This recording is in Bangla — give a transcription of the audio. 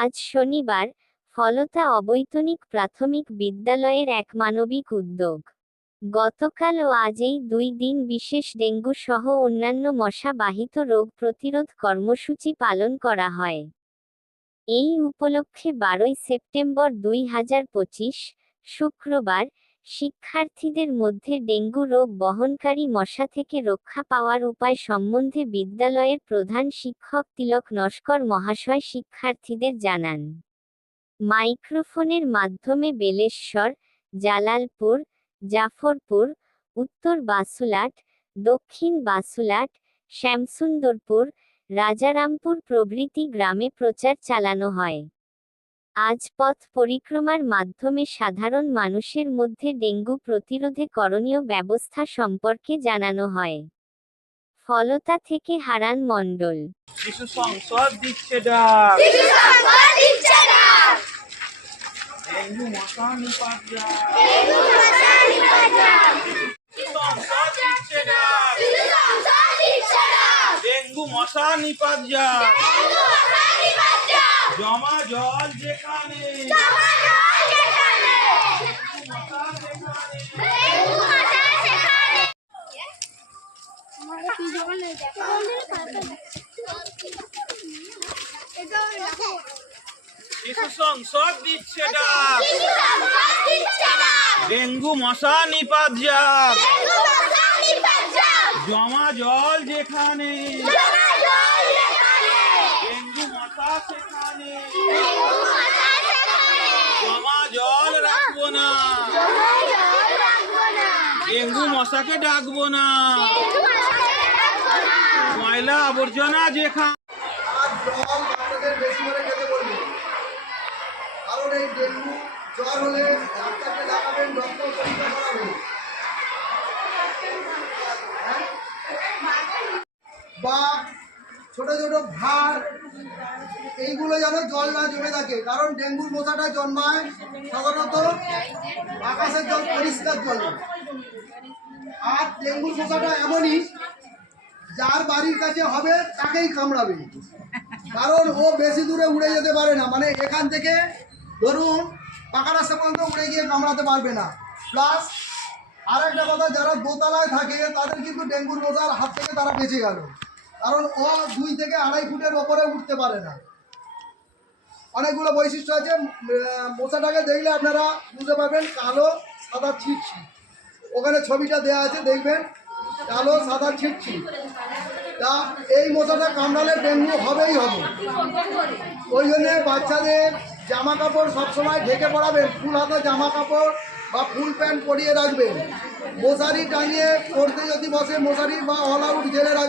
আজ শনিবার, ফলতা অবৈতনিক প্রাথমিক বিদ্যালয়ের এক মানবিক উদ্যোগ। গতকাল ও আজই দুই দিন বিশেষ ডেঙ্গু সহ অন্যান্য মশাবাহিত রোগ প্রতিরোধ কর্মসূচি পালন করা হয়। এই উপলক্ষে বারোই সেপ্টেম্বর দুই হাজার পঁচিশ, শুক্রবার শিক্ষার্থীদের মধ্যে ডেঙ্গু রোগ বহনকারী মশা থেকে রক্ষা পাওয়ার উপায় সম্বন্ধে বিদ্যালয়ের প্রধান শিক্ষক তিলক নস্কর মহাশয় শিক্ষার্থীদের জানান। মাইক্রোফোনের মাধ্যমে বেলেশ্বর, জালালপুর, জাফরপুর, উত্তর বাসুলাট, দক্ষিণ বাসুলাট, শ্যামসুন্দরপুর, রাজারামপুর প্রভৃতি গ্রামে প্রচার চালানো হয়। আজ পথ পরিক্রমার মাধ্যমে সাধারণ মানুষের মধ্যে ডেঙ্গু প্রতিরোধে করণীয় ব্যবস্থা সম্পর্কে জানানো হয়। ফলতা থেকে হারান মণ্ডল। ডেঙ্গু মশা নিপাত যায় জমা জল যেখানে। শিশু সংসদ দিচ্ছে ডাক। ডেঙ্গু মশা নিপাত যাক জমা জল যেখানে। ডেঙ্গু সেখানে জমা জল রাখব না। ডেঙ্গু মশাকে ডাকবো না। ময়লা আবর্জনা যেখানে আর জল আপনাদের বেশি করে খেতে বলব। কারণ এই ডেঙ্গু জ্বর হলে ডাক্তারকে দেখাবেন ডক্টর পরীক্ষা করাবেন। হ্যাঁ? বা ছোট ছোট ভার এইগুলো যেন জল না জমে থাকে, কারণ ডেঙ্গুর মশাটা জন্মায় সাধারণত আকাশের জল, পরিষ্কার জল। আর ডেঙ্গুর মশাটা এমনই, যার বাড়ির কাছে হবে তাকেই কামড়াবে। কারণ ও বেশি দূরে উড়ে যেতে পারে না মানে এখান থেকে ধরুন পাকা রাস্তা পর্যন্ত উড়ে গিয়ে কামড়াতে পারবে না। প্লাস আর একটা কথা, যারা দোতলায় থাকে তাদের কিন্তু ডেঙ্গুর মশার হাত থেকে তারা বেঁচে গেল। কারণ ও দুই থেকে আড়াই ফুটের ওপরে উঠতে পারে না। অনেকগুলো বৈশিষ্ট্য আছে। মশাটাকে দেখলে আপনারা বুঝতে পারবেন, কালো, সাদা ছিট ছিট ওখানে ছবিটা দেওয়া আছে, দেখবেন, কালো, সাদা ছিট ছিট তা এই মশাটা কামড়ালে ডেঙ্গু হবেই হবে। ওই জন্যে বাচ্চাদের জামা কাপড় সবসময় ঢেকে পড়াবেন, ফুল হাতা জামা কাপড় বা ফুল প্যান্ট পরিয়ে রাখবেন। মশারি টাঙিয়ে পড়তে যদি বসে মশারি বা অল আউট জেলে রাখবেন।